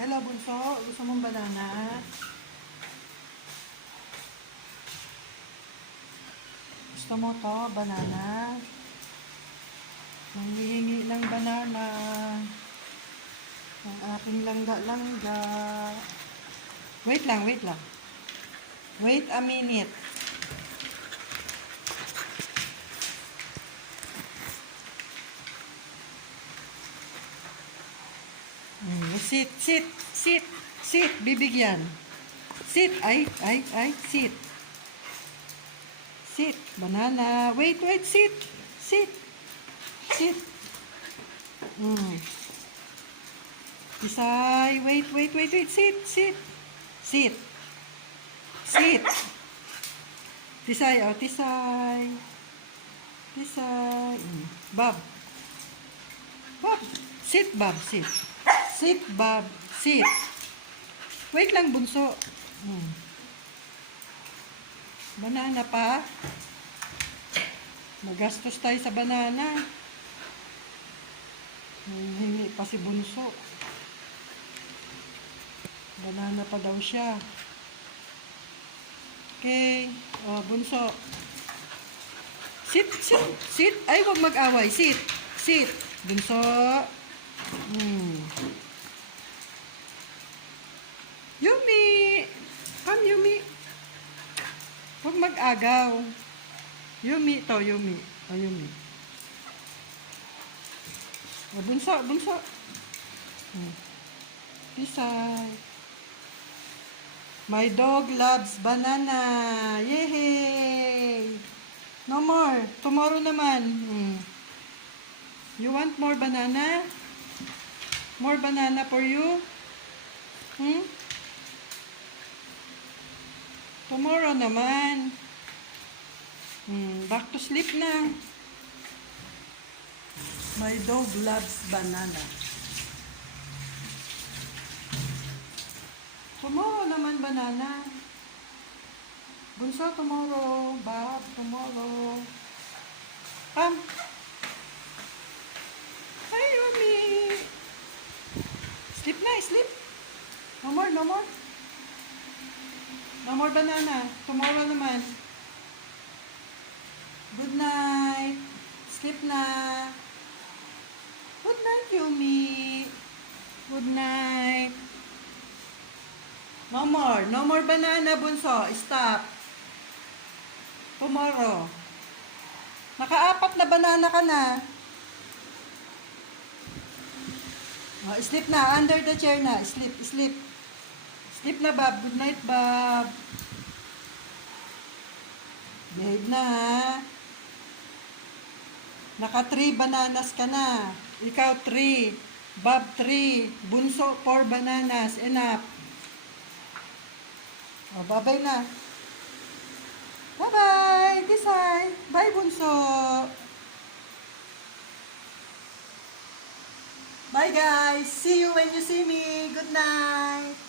Hello, bunso. Gusto mong banana? Gusto mo to, banana? Nanghihingi ng banana. Ang aking langga-langga. Wait lang, wait lang. Wait a minute. Sit, sit, sit, sit. Bibigyan. Sit, ay, sit. Sit, banana. Wait, wait, sit. Sit. Sit. Tisay, wait, wait, wait, wait. Sit, sit. Sit. Sit. Tisay, oh, tisay. Tisay. Bob. Bob. Sit, Bob, sit. Sit, Bob, sit. Wait lang, bunso. Banana pa. Magastos tayo sa banana. Hingi pa si bunso. Banana pa daw siya. Okay. O, bunso. Sit, sit, sit. Ay, huwag mag-away. Sit, sit. Bunso. Yumi. Come, Yumi. Huwag mag-agaw. Yumi to, Yumi. O, Yumi. O, bunso, bunso. Pisay. My dog loves banana. Yay! No more. Tomorrow naman. You want more banana? More banana for you? Tomorrow naman. Back to sleep na. My dog loves banana. Tomorrow naman banana. Bunso, tomorrow. Bob, tomorrow. Come. Hi, Rumi. Sleep na, sleep. No more, no more. No more banana. Tomorrow naman. Good night. Sleep na. Good night, Yumi. Good night. No more. No more banana, bunso. Stop. Tomorrow. Naka-4 na banana ka na. Oh, sleep na. Under the chair na. Sleep, sleep. Sleep na, Bob. Good night, Bob. Behave na, ha? Naka 3 bananas ka na. Ikaw 3. Bob 3. Bunso 4 bananas. Enough. O, bye-bye na. Bye-bye. Tisay. Bye, bunso. Bye, guys. See you when you see me. Good night.